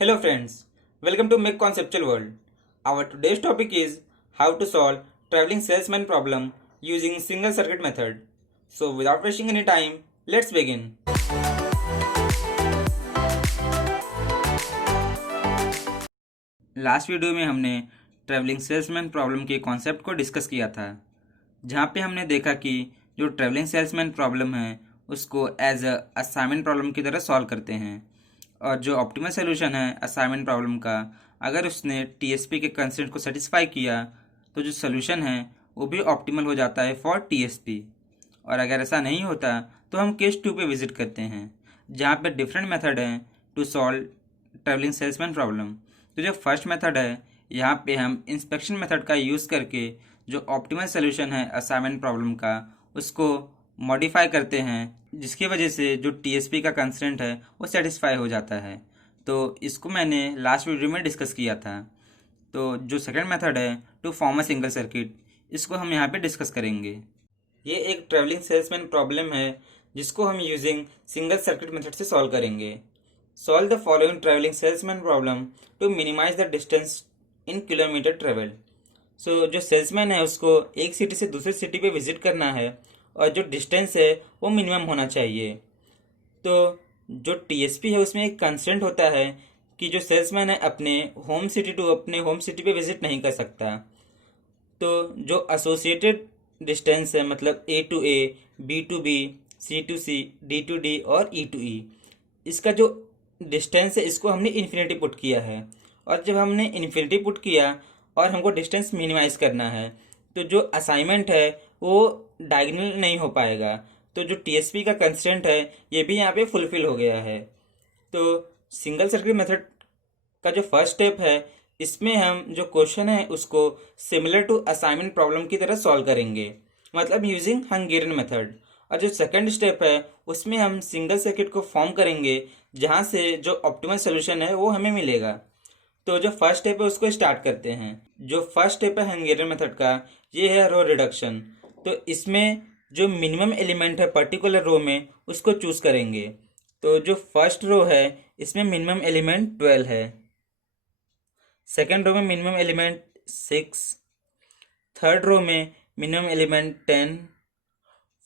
Hello friends, welcome to Make Conceptual World. Our today's topic is how to solve traveling salesman problem using single circuit method. So without wasting any time, let's begin. Last video में हमने travelling salesman problem के concept को discuss किया था, जहाँ पे हमने देखा कि जो ट्रैवलिंग सेल्समैन प्रॉब्लम है उसको एज अ असाइनमेंट प्रॉब्लम की तरह सॉल्व करते हैं, और जो ऑप्टिमल सोल्यूशन है असाइनमेंट प्रॉब्लम का, अगर उसने टीएसपी के कंस्ट्रेंट को सेटिस्फाई किया तो जो सोल्यूशन है वो भी ऑप्टिमल हो जाता है फॉर टीएसपी। और अगर ऐसा नहीं होता तो हम केस 2 पे विजिट करते हैं, जहाँ पे डिफरेंट मेथड हैं to solve travelling salesman problem. तो जो फर्स्ट मेथड है, यहाँ पे हम इंस्पेक्शन मेथड का यूज़ करके जो ऑप्टिमल सोल्यूशन है असाइनमेंट प्रॉब्लम का उसको मॉडिफाई करते हैं, जिसकी वजह से जो टीएसपी का कंस्ट्रेंट है वो सेटिस्फाई हो जाता है। तो इसको मैंने लास्ट वीडियो में डिस्कस किया था। तो जो सेकंड मेथड है to form a single circuit, इसको हम यहाँ पे डिस्कस करेंगे। ये एक ट्रैवलिंग सेल्समैन प्रॉब्लम है जिसको हम यूजिंग सिंगल सर्किट मेथड से सॉल्व करेंगे। Solve the following travelling salesman problem to minimize the distance in kilometre travel. So जो सेल्समैन है उसको एक सिटी से दूसरी सिटी पे विजिट करना है, और जो डिस्टेंस है वो मिनिमम होना चाहिए। तो जो टीएसपी है उसमें एक कंस्टेंट होता है कि जो सेल्समैन है अपने होम सिटी टू अपने होम सिटी पे विजिट नहीं कर सकता। तो जो एसोसिएटेड डिस्टेंस है, मतलब A to A, B to B, C to C, D to D और ई टू ई, इसका जो डिस्टेंस है इसको हमने इन्फिनिटी पुट किया है। और जब हमने इन्फिनिटी पुट किया और हमको डिस्टेंस मिनिमाइज करना है, तो जो असाइनमेंट है वो डायगोनल नहीं हो पाएगा। तो जो टीएसपी का कंस्टेंट है ये भी यहाँ पे फुलफिल हो गया है। तो सिंगल सर्किट मेथड का जो फर्स्ट स्टेप है, इसमें हम जो क्वेश्चन है उसको सिमिलर टू असाइनमेंट प्रॉब्लम की तरह सॉल्व करेंगे, मतलब यूजिंग हंगेरियन मेथड। और जो सेकंड स्टेप है उसमें हम सिंगल सर्किट को फॉर्म करेंगे, जहाँ से जो ऑप्टिमल सोल्यूशन है वो हमें मिलेगा। तो जो फर्स्ट स्टेप है उसको स्टार्ट करते हैं। जो फर्स्ट स्टेप है हंगेरियन मेथड का, ये है रो रिडक्शन। तो इसमें जो मिनिमम एलिमेंट है पर्टिकुलर रो में उसको चूज करेंगे। तो जो फर्स्ट रो है इसमें मिनिमम एलिमेंट 12 है, सेकेंड रो में मिनिमम एलिमेंट 6, थर्ड रो में मिनिमम एलिमेंट 10,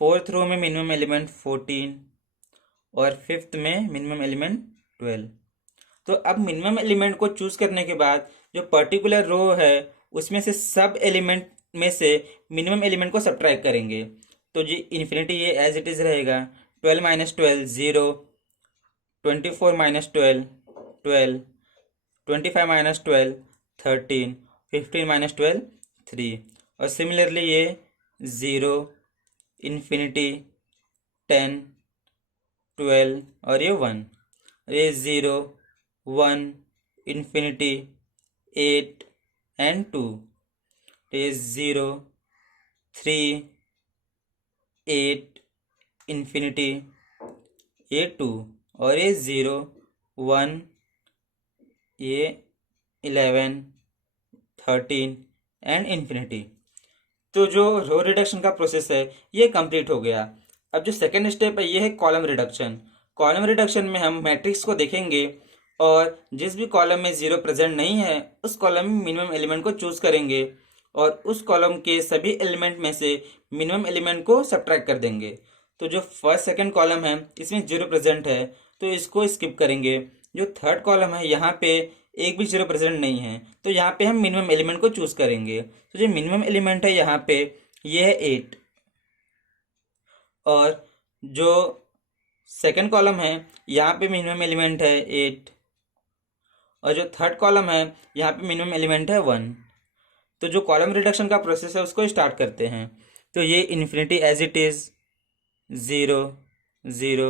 फोर्थ रो में मिनिमम एलिमेंट 14 और फिफ्थ में मिनिमम एलिमेंट 12। तो अब मिनिमम एलिमेंट को चूज करने के बाद जो पर्टिकुलर रो है उसमें से सब एलिमेंट में से मिनिमम एलिमेंट को सब्ट्रैक्ट करेंगे। तो जी इन्फिनिटी ये एज इट इज रहेगा, 12 माइनस 12 0, 24 माइनस 12 12, 25 माइनस 12 13, 15 माइनस 12 3। और सिमिलरली ये 0, इन्फिनिटी, 10, 12 और ये 1। ये 0, 1, इन्फिनिटी, 8 एंड 2। ये 0, 3, 8, इन्फिनिटी, ये 2 और ये 0, 1, ये 11, 13 एंड इन्फिनिटी। तो जो रो रिडक्शन का प्रोसेस है ये कंप्लीट हो गया। अब जो सेकेंड स्टेप है ये है कॉलम रिडक्शन। कॉलम रिडक्शन में हम मैट्रिक्स को देखेंगे और जिस भी कॉलम में जीरो प्रेजेंट नहीं है उस कॉलम में मिनिमम एलिमेंट को चूज करेंगे, और उस कॉलम के सभी एलिमेंट में से मिनिमम एलिमेंट को सब्ट्रैक्ट कर देंगे। तो जो फर्स्ट सेकेंड कॉलम है इसमें जीरो प्रेजेंट है तो इसको स्किप करेंगे। जो थर्ड कॉलम है यहाँ पे एक भी जीरो प्रेजेंट नहीं है, तो यहाँ पे हम मिनिमम एलिमेंट को चूज करेंगे। तो जो मिनिमम एलिमेंट है यहाँ पे ये है 8, और जो सेकंड कॉलम है यहाँ पे मिनिमम एलिमेंट है 8, और जो थर्ड कॉलम है यहाँ पे मिनिमम एलिमेंट है 1। तो जो कॉलम रिडक्शन का प्रोसेस है उसको स्टार्ट करते हैं। तो ये इन्फिनिटी एज इट इज़ 0 0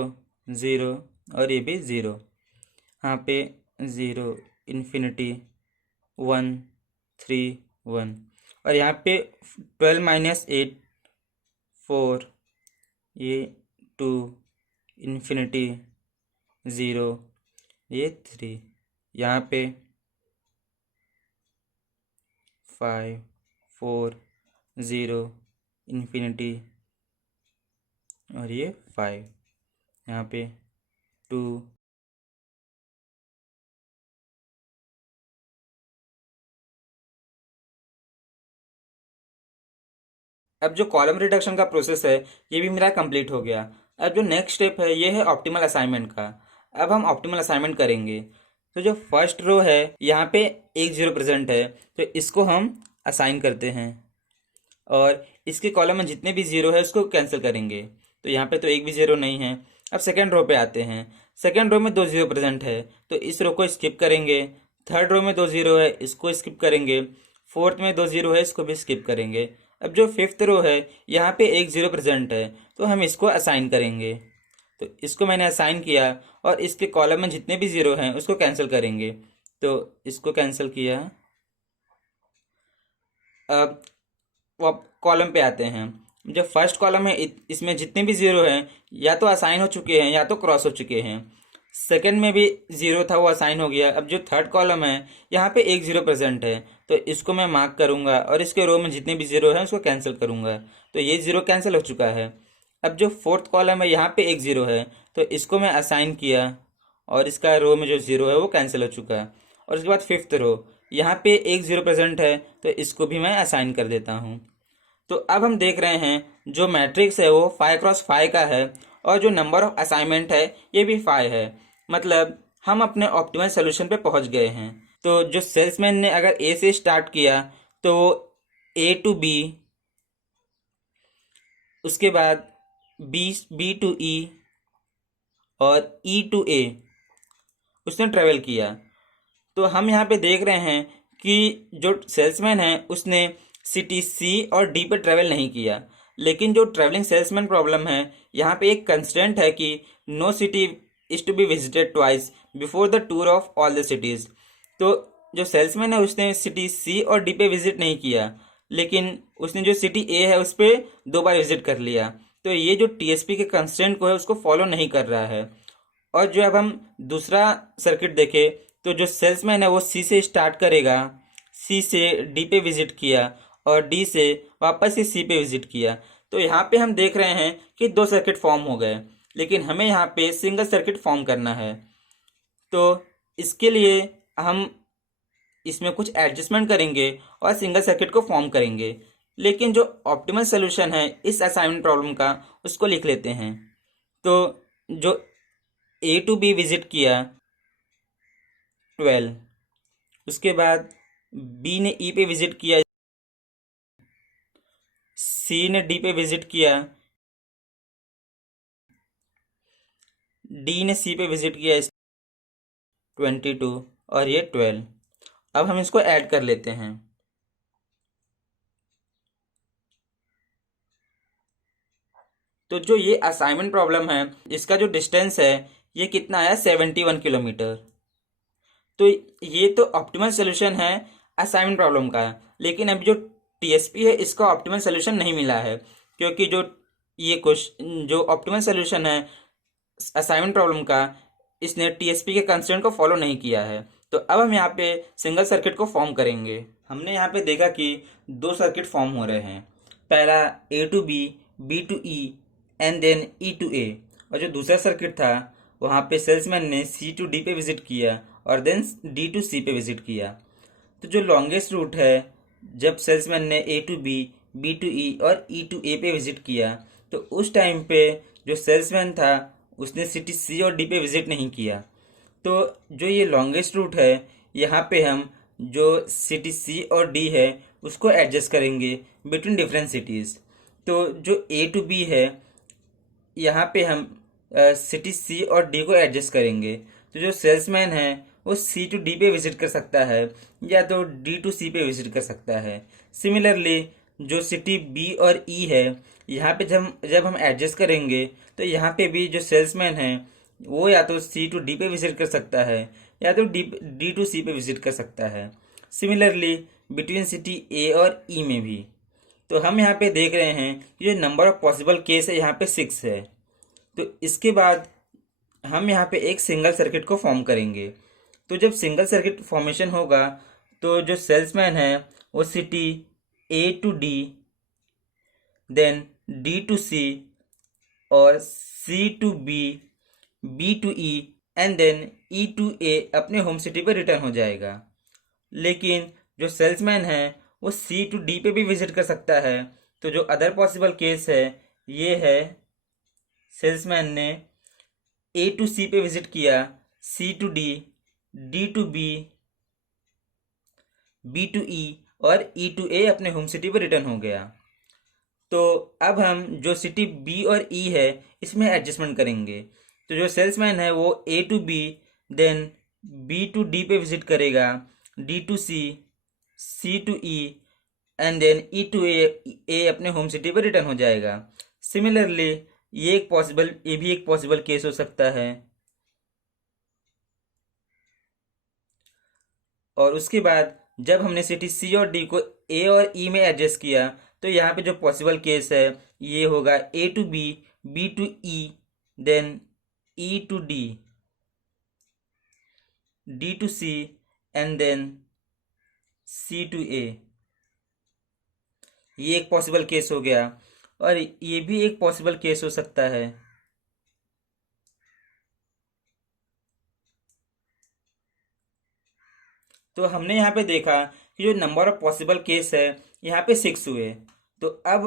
0, और ये भी 0, यहाँ पे 0, इन्फिनिटी, 1, 3, 1, और यहाँ पे 12 माइनस 8 4, ये 2, इन्फिनिटी, 0, ये 3, यहाँ पे 5 4 0, इन्फिनिटी, और ये 5, यहाँ पे 2 अब जो कॉलम रिडक्शन का प्रोसेस है ये भी मेरा कंप्लीट हो गया। अब जो नेक्स्ट स्टेप है ये है ऑप्टिमल असाइनमेंट का। अब हम ऑप्टिमल असाइनमेंट करेंगे। तो जो फर्स्ट रो है यहाँ पे एक जीरो प्रेजेंट है, तो इसको हम असाइन करते हैं और इसके कॉलम में जितने भी जीरो है उसको कैंसिल करेंगे। तो यहाँ पे तो एक भी जीरो नहीं है। अब सेकेंड रो पे आते हैं। सेकेंड रो में दो जीरो प्रेजेंट है, तो इस रो को स्किप करेंगे। थर्ड रो में दो जीरो है, इसको स्किप करेंगे। फोर्थ में दो जीरो है, इसको भी स्किप करेंगे। अब जो फिफ्थ रो है यहाँ पे एक जीरो प्रेजेंट है, तो हम इसको असाइन करेंगे। तो इसको मैंने असाइन किया और इसके कॉलम में जितने भी जीरो हैं उसको कैंसिल करेंगे। तो इसको कैंसिल किया। अब कॉलम पे आते हैं। जो फर्स्ट कॉलम है इसमें जितने भी जीरो हैं या तो असाइन हो चुके हैं या तो क्रॉस हो चुके हैं। सेकंड में भी जीरो था, वो असाइन हो गया। अब जो थर्ड कॉलम है यहाँ पे एक जीरो प्रेजेंट है, तो इसको मैं मार्क करूंगा और इसके रो में जितने भी जीरो हैं उसको कैंसिल करूंगा। तो ये जीरो कैंसिल हो चुका है। अब जो फोर्थ कॉलम है यहाँ पे एक जीरो है, तो इसको मैं असाइन किया और इसका रो में जो जीरो है वो कैंसिल हो चुका है। और उसके बाद फिफ्थ रो, यहाँ पे एक जीरो प्रेजेंट है, तो इसको भी मैं असाइन कर देता हूँ। तो अब हम देख रहे हैं जो मैट्रिक्स है वो 5x5 का है और जो नंबर ऑफ असाइनमेंट है ये भी 5 है। मतलब हम अपने ऑप्टिमल सोल्यूशन पे पहुंच गए हैं। तो जो सेल्समैन ने अगर ए से स्टार्ट किया तो ए टू बी, उसके बाद बी टू ई और ई टू ए उसने ट्रेवल किया। तो हम यहाँ पे देख रहे हैं कि जो सेल्समैन है उसने सिटी सी और डी पे ट्रेवल नहीं किया। लेकिन जो ट्रेवलिंग सेल्समैन प्रॉब्लम है यहाँ पे एक कंस्ट्रेंट है कि no city is to be visited twice before the tour of all the cities. तो जो सेल्समैन है उसने सिटी सी और डी पे विजिट नहीं किया, लेकिन उसने जो सिटी ए है उस पर दो बार विजिट कर लिया। तो ये जो टीएसपी के कंस्ट्रेंट को है उसको फॉलो नहीं कर रहा है। और जो अब हम दूसरा सर्किट देखें तो जो सेल्समैन है वो सी से स्टार्ट करेगा, सी से डी पे विजिट किया और डी से वापस से सी पे विजिट किया। तो यहाँ पे हम देख रहे हैं कि दो सर्किट फॉर्म हो गए, लेकिन हमें यहाँ पे सिंगल सर्किट फॉर्म करना है। तो इसके लिए हम इसमें कुछ एडजस्टमेंट करेंगे और सिंगल सर्किट को फॉर्म करेंगे। लेकिन जो ऑप्टिमल सोल्यूशन है इस असाइनमेंट प्रॉब्लम का उसको लिख लेते हैं। तो जो ए टू बी विजिट किया 12, उसके बाद बी ने ई पे विजिट किया, सी ने डी पे विजिट किया, डी ने सी पे विजिट किया 22 और ये 12। अब हम इसको ऐड कर लेते हैं। तो जो ये असाइनमेंट प्रॉब्लम है इसका जो डिस्टेंस है ये कितना आया 71 किलोमीटर। तो ये तो ऑप्टिमल सोल्यूशन है असाइनमेंट प्रॉब्लम का, लेकिन अभी जो टीएसपी है इसका ऑप्टिमल सोल्यूशन नहीं मिला है, क्योंकि जो ये क्वेश्चन जो ऑप्टिमल सोल्यूशन है असाइनमेंट प्रॉब्लम का इसने टीएसपी के कंस्ट्रेंट को फॉलो नहीं किया है। तो अब हम यहाँ पे सिंगल सर्किट को फॉर्म करेंगे। हमने यहाँ पे देखा कि दो सर्किट फॉर्म हो रहे हैं, पहला A to B to E and then E to A. और जो दूसरा सर्किट था वहाँ पे सेल्समैन ने सी टू डी पे विजिट किया और देन डी टू सी पे विजिट किया। तो जो लॉन्गेस्ट रूट है जब सेल्समैन ने ए टू बी टू ई और ई टू ए पे विजिट किया, तो उस टाइम पे जो सेल्समैन था उसने सिटी सी और डी पे विजिट नहीं किया। तो जो ये लॉन्गेस्ट रूट है यहाँ पे हम जो सिटी सी और डी है उसको एडजस्ट करेंगे बिटवीन डिफरेंट सिटीज़। तो जो ए टू बी है यहाँ पे हम सिटी सी और डी को एडजस्ट करेंगे। तो जो सेल्समैन है वो सी टू डी पे विजिट कर सकता है या तो डी टू सी पे विजिट कर सकता है। सिमिलरली जो सिटी बी और ई है यहाँ पे जब हम एडजस्ट करेंगे तो यहाँ पे भी जो सेल्समैन है वो या तो सी टू डी पे विजिट कर सकता है या तो डी टू सी पे विजिट कर सकता है। सिमिलरली बिटवीन सिटी ए और ई में भी। तो हम यहाँ पे देख रहे हैं कि जो नंबर ऑफ पॉसिबल केस है यहाँ पे 6 है। तो इसके बाद हम यहाँ पे एक सिंगल सर्किट को फॉर्म करेंगे। तो जब सिंगल सर्किट फॉर्मेशन होगा तो जो सेल्समैन है वो city A to D then D to C और C to B to E and then E to A अपने होम सिटी पर रिटर्न हो जाएगा। लेकिन जो सेल्समैन है वो सी टू डी पे भी विजिट कर सकता है तो जो अदर पॉसिबल केस है ये है सेल्समैन ने ए टू सी पे विजिट किया, C to D, D to B, B to E और ई टू ए अपने होम सिटी पर रिटर्न हो गया। तो अब हम जो सिटी बी और ई है इसमें एडजस्टमेंट करेंगे। तो जो सेल्समैन है वो A to B, then B to D पे विजिट करेगा, D to C, C to E and then E to A अपने होम सिटी पर रिटर्न हो जाएगा। सिमिलरली ये भी एक पॉसिबल केस हो सकता है। और उसके बाद जब हमने सिटी सी और डी को ए और ई में एडजस्ट किया तो यहाँ पे जो पॉसिबल केस है ये होगा A to B, B to E, then E to D, D to C and then C to A. ये एक पॉसिबल केस हो गया और ये भी एक पॉसिबल केस हो सकता है। तो हमने यहाँ पे देखा कि जो नंबर ऑफ पॉसिबल केस है यहाँ पे 6 हुए। तो अब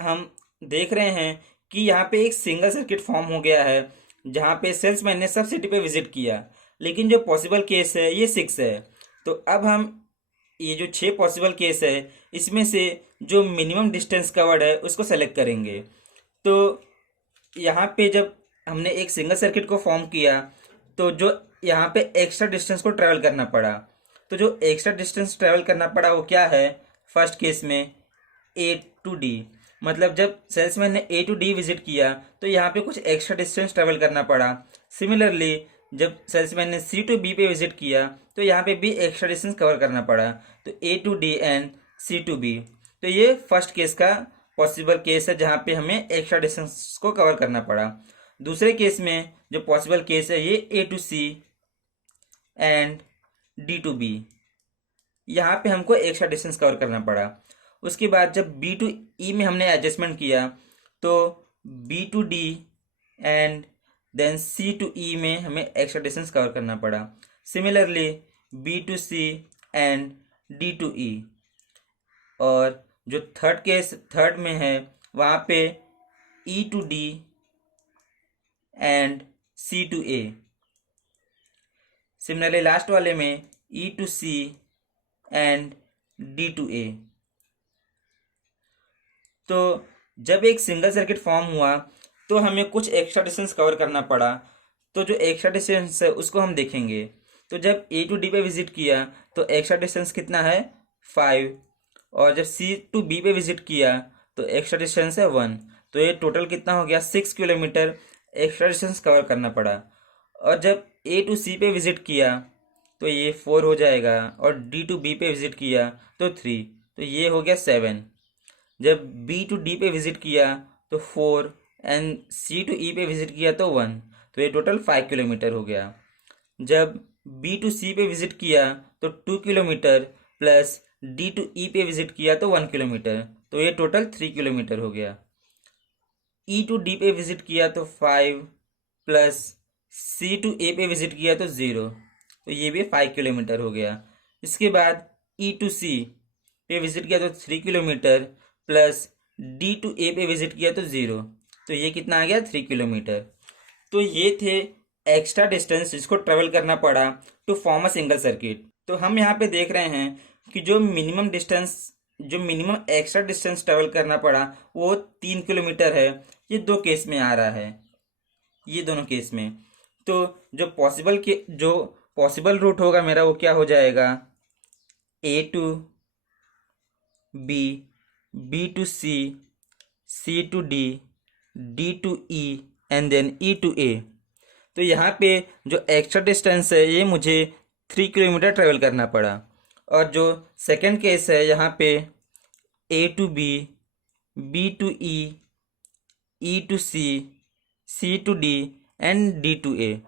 हम देख रहे हैं कि यहाँ पे एक सिंगल सर्किट फॉर्म हो गया है जहाँ पे सेल्समैन ने सब सिटी पे विजिट किया, लेकिन जो पॉसिबल केस है ये 6 है। तो अब हम ये जो 6 पॉसिबल केस है इसमें से जो मिनिमम डिस्टेंस कवर्ड है उसको सेलेक्ट करेंगे। तो यहाँ पे जब हमने एक सिंगल सर्किट को फॉर्म किया तो जो यहाँ पे एक्स्ट्रा डिस्टेंस को ट्रेवल करना पड़ा, तो जो एक्स्ट्रा डिस्टेंस ट्रेवल करना पड़ा वो क्या है, फर्स्ट केस में ए टू डी, मतलब जब सेल्समैन ने ए टू डी विजिट किया तो यहाँ पे कुछ एक्स्ट्रा डिस्टेंस ट्रेवल करना पड़ा। सिमिलरली जब सेल्समैन ने सी टू बी पे विजिट किया तो यहाँ पे भी एक्स्ट्रा डिस्टेंस कवर करना पड़ा, तो A to D and C to B. तो ये फर्स्ट केस का पॉसिबल केस है जहाँ पे हमें एक्स्ट्रा डिस्टेंस को कवर करना पड़ा। दूसरे केस में जो पॉसिबल केस है ये A to C and D to B, यहाँ पे हमको एक्स्ट्रा डिस्टेंस कवर करना पड़ा। उसके बाद जब बी टू ई में हमने एडजस्टमेंट किया तो B to D and then C to E में हमें एक्स्ट्रा डिस्टेंस कवर करना पड़ा। Similarly B to C and D to E. और जो थर्ड में है वहाँ पे E to D and C to A. Similarly last वाले में E to C and D to A. तो जब एक सिंगल सर्किट फॉर्म हुआ तो हमें कुछ एक्स्ट्रा डिस्टेंस कवर करना पड़ा। तो जो एक्स्ट्रा डिस्टेंस है उसको हम देखेंगे। तो जब ए टू डी पे विजिट किया तो एक्स्ट्रा डिस्टेंस कितना है, 5। और जब सी टू बी पे विजिट किया तो एक्स्ट्रा डिस्टेंस है 1। तो ये टोटल कितना हो गया, 6 किलोमीटर एक्स्ट्रा डिस्टेंस कवर करना पड़ा। और जब ए टू सी पे विजिट किया तो ये 4 हो जाएगा, और डी टू बी पे विजिट किया तो 3, तो ये हो गया 7। जब बी टू डी पे विजिट किया तो 4 एंड सी टू ई पे विजिट किया तो 1, तो ये टोटल 5 किलोमीटर हो गया। जब बी टू सी पे विजिट किया तो 2 किलोमीटर प्लस डी टू ई पे विजिट किया तो 1 किलोमीटर, तो ये टोटल 3 किलोमीटर हो गया। ई टू डी पे विजिट किया तो 5 प्लस सी टू ए पे विजिट किया तो 0, तो ये भी 5 किलोमीटर हो गया। इसके बाद ई टू सी पे विजिट किया तो 3 किलोमीटर प्लस डी टू ए पे विजिट किया तो 0, तो ये कितना आ गया, 3 किलोमीटर। तो ये थे एक्स्ट्रा डिस्टेंस जिसको ट्रेवल करना पड़ा to form a single circuit. तो हम यहाँ पे देख रहे हैं कि जो मिनिमम एक्स्ट्रा डिस्टेंस ट्रेवल करना पड़ा वो 3 किलोमीटर है। ये 2 केस में आ रहा है, ये दोनों केस में। तो जो पॉसिबल रूट होगा मेरा वो क्या हो जाएगा, A to B, B to C, C to D, D to E and then E to A. तो यहाँ पे जो एक्स्ट्रा डिस्टेंस है ये मुझे 3 किलोमीटर ट्रेवल करना पड़ा। और जो सेकंड केस है यहाँ पे A to B, B to E, E to C, C to D and D to A,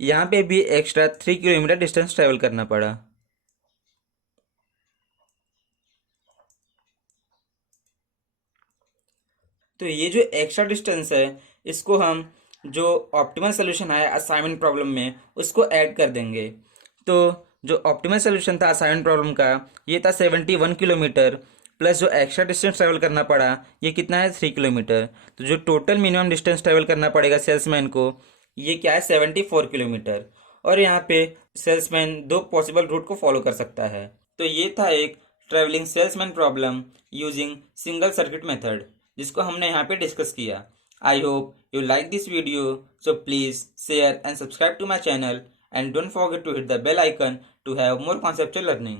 यहाँ पे भी एक्स्ट्रा 3 किलोमीटर डिस्टेंस ट्रेवल करना पड़ा। तो ये जो एक्स्ट्रा डिस्टेंस है इसको हम जो ऑप्टिमल सोल्यूशन है असाइनमेंट प्रॉब्लम में उसको ऐड कर देंगे। तो जो ऑप्टिमल सोल्यूशन था असाइनमेंट प्रॉब्लम का ये था 71 किलोमीटर प्लस जो एक्स्ट्रा डिस्टेंस ट्रैवल करना पड़ा ये कितना है 3 किलोमीटर। तो जो टोटल मिनिमम डिस्टेंस ट्रैवल करना पड़ेगा सेल्समैन को ये क्या है 74 किलोमीटर। और यहाँ पे सेल्समैन दो पॉसिबल रूट को फॉलो कर सकता है। तो ये था एक travelling salesman problem using single circuit method जिसको हमने यहाँ पे डिस्कस किया। I hope you like this video, so please share and subscribe to my channel and don't forget to hit the bell icon to have more conceptual learning.